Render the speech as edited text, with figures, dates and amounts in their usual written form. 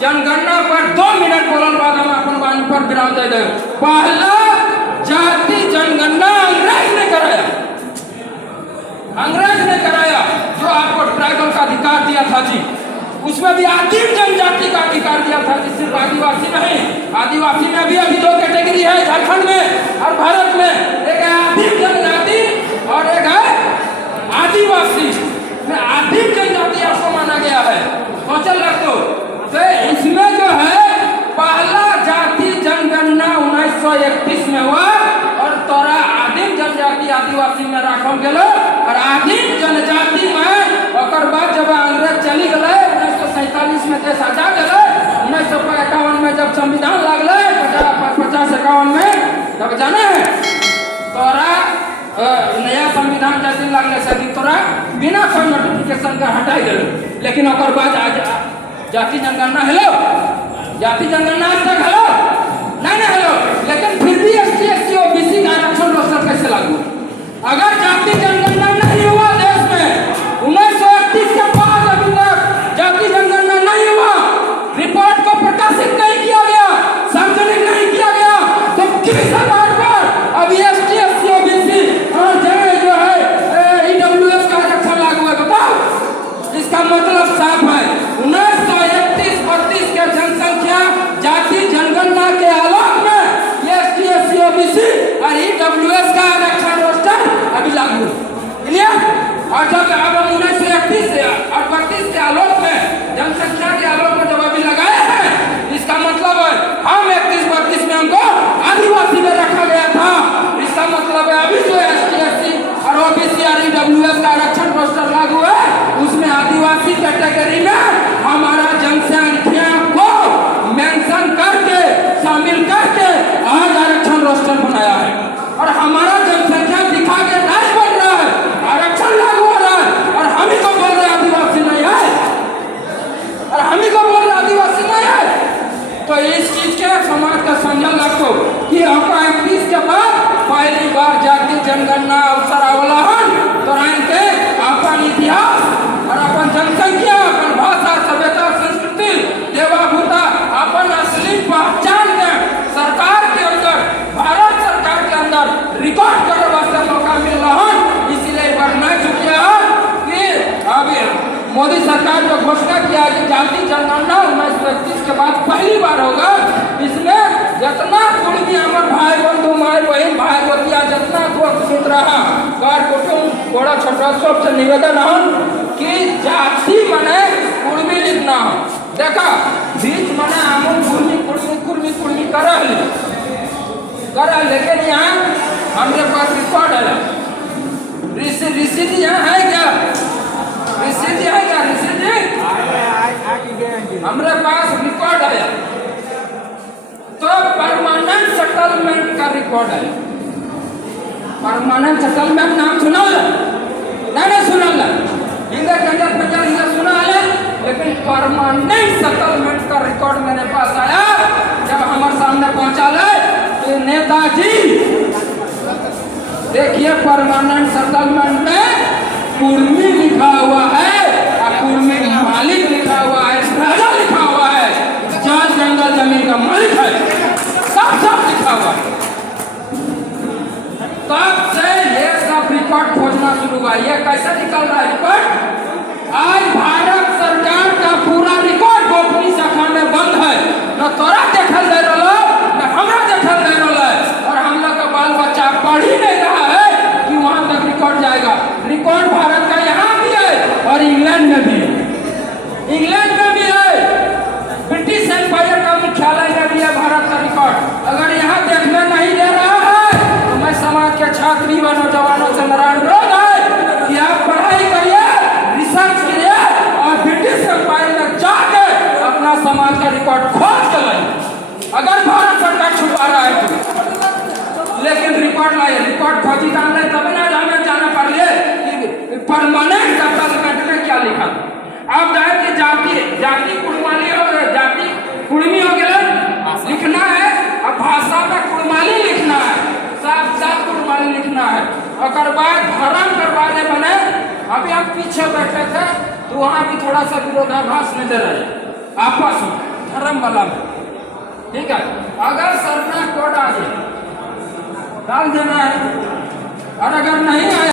जनगणना पर 2 मिनट बोलने बाद हम अपन वाणी पर विराम दे दे। पहला जाति जनगणना अंग्रेज ने कराया, अंग्रेज ने कराया, जो आपको ट्राइबल का अधिकार दिया था जी, उसमें भी आदिम जनजाति का अधिकार दिया था, सिर्फ आदिवासी नहीं। आदिवासी में भी अभी 2 कैटेगरी है झारखंड में और भारत में, एक है आदिम जनजाति और एक है आदिवासी। में आदिम जनजाति आपको माना गया है, सोचल रखो। तो इसमें जो है पहला जाति जनगणना 1931 में हुआ और तोरा आदिम जनजाति आदिवासी में रखल गया और आदिम जनजाति में और बाद जब अंग्रेज चली गए 1947 में देश आजाद गए, 1951 में जब संविधान लगल 50-51 में तब जाने है तोरा नया संविधान जैसे लगने से तोरा बिना कोई नोटिफिकेशन का हटाई गए। लेकिन और बाद जाति जनगणना हेलो, जाति जनगणना आज तक हेलो नहीं हेलो, लेकिन फिर भी SC SC OBC का आरक्षण रोस्टर कैसे लागू? अगर जाति जनगणना नहीं हुआ देश में 1931 के बाद अभी तक जाति जनगणना नहीं हुआ, रिपोर्ट को प्रकाशित नहीं किया गया, सार्वजनिक नहीं किया गया, तो किस आधार पर अभी SC SC OBC और जो है EWS का आरक्षण लागू है? बताओ। इसका मतलब साफ है 1931-32 के जनसंख्या जाति जनगणना के आलोक में SC SC OBC और EWS का आरक्षण रोस्टर अभी लागू क्लियर। और जब अब 1931 और 32 के आलोक में जनसंख्या के आलोक में जब अभी लगाए हैं, इसका मतलब है हम 31-32 में हमको आदिवासी में रखा गया था। इसका मतलब है अभी जो SC SC और OBC और EWS का आरक्षण रोस्टर लागू है, उसमें आदिवासी कैटेगरी में हमारा जनसंख्या को मेंशन करके शामिल करके आज आरक्षण रोस्टर बनाया है और हमारा जनसंख्या दिखा के नहीं बन रहा है, आरक्षण लागू हो रहा है और हम ही को बोल रहे आदिवासी नहीं है और हम ही को बोल रहे आदिवासी नहीं है। तो इस चीज के समाज का समझल रखो कि 31 के बाद पहली बार जाति जनगणना अवसर अवलहन तो के अपन इतिहास और अपन जनसंख्या, अपन भाषा, सभ्यता, संस्कृति, देवाभूता, अपन असली पहचान के सरकार के अंदर, भारत सरकार के अंदर रिकॉर्ड करे वास्ते मौका मिल रहा है। इसीलिए बढ़ना चुके हैं कि अभी मोदी सरकार जो घोषणा किया कि जाति जनगणना 1931 के बाद पहली बार होगा, इसमें जितना कुर्मी हमारे भाई बंधु माई बहन भाई बतिया जितना दोस्त मित्र रहा घर कुटुंब बड़ा छोटा सबसे निवेदन है कि जाति मने कुर्मी लिखना हो। देखा बीच मने हम कुर्मी कर लेकिन यहाँ हमारे पास रिकॉर्ड है। ऋषि जी यहाँ है क्या? ऋषि जी है क्या? ऋषि जी हमारे पास रिकॉर्ड है, तो परमानेंट सेटलमेंट का रिकॉर्ड है। परमानेंट सेटलमेंट नाम सुना है? नहीं सुना है, हिंदा के अंदर पंजाब हिंदा सुना है, लेकिन परमानेंट सेटलमेंट का रिकॉर्ड मेरे पास आया जब हमारे सामने पहुंचा ले तो नेताजी देखिए परमानेंट सेटलमेंट में कुर्मी लिखा हुआ है और कुर्मी का मालिक लिखा हुआ है, राजा लिखा हुआ है, जहाँ जंगल जमीन का मालिक है, सब लिखा हुआ है। तब से ये सब रिकॉर्ड खोजना शुरू हुआ। ये कैसे निकल रहा है रिकॉर्ड? आज भारत सरकार का पूरा रिकॉर्ड गोपनीय शाखा में बंद है, न तोरा देखल दे रहा न हमरा देखल दे रहा है, और हम लोग का बाल बच्चा पढ़ ही नहीं रहा है कि वहां तक रिकॉर्ड जाएगा। रिकॉर्ड भारत का यहाँ भी है और इंग्लैंड में भी है, इंग्लैंड में भी है, ब्रिटिश एम्पायर का मुख्यालय में भी है भारत का रिकॉर्ड। अगर यहाँ देखने नहीं दे रहा है तो मैं समाज के छात्री व नौजवानों से अनुरोध है कि आप पढ़ाई करिए, रिसर्च करिए और ब्रिटिश एम्पायर में जाके अपना समाज का रिकॉर्ड खोज कर लाइए, अगर भारत सरकार छुपा रहा है तो। लेकिन रिकॉर्ड लाइए, रिकॉर्ड खोजी काम नहीं, तब ना हमें जाना पड़िए कि परमानेंट सेटलमेंट में क्या लिखा था। अब जाए कि जाति कुड़माली हो गए, जाति कुड़मी हो गए लिखना है, अब भाषा में कुड़माली लिखना है, साफ कुड़माली लिखना है। और बाद धर्म करवाने बने, अभी हम पीछे बैठे थे तो वहाँ भी थोड़ा सा विरोधाभास नजर आया। आपस में धर्म वाला में, ठीक है। अगर सर में कोड आ जाए डाल देना है, और अगर नहीं आया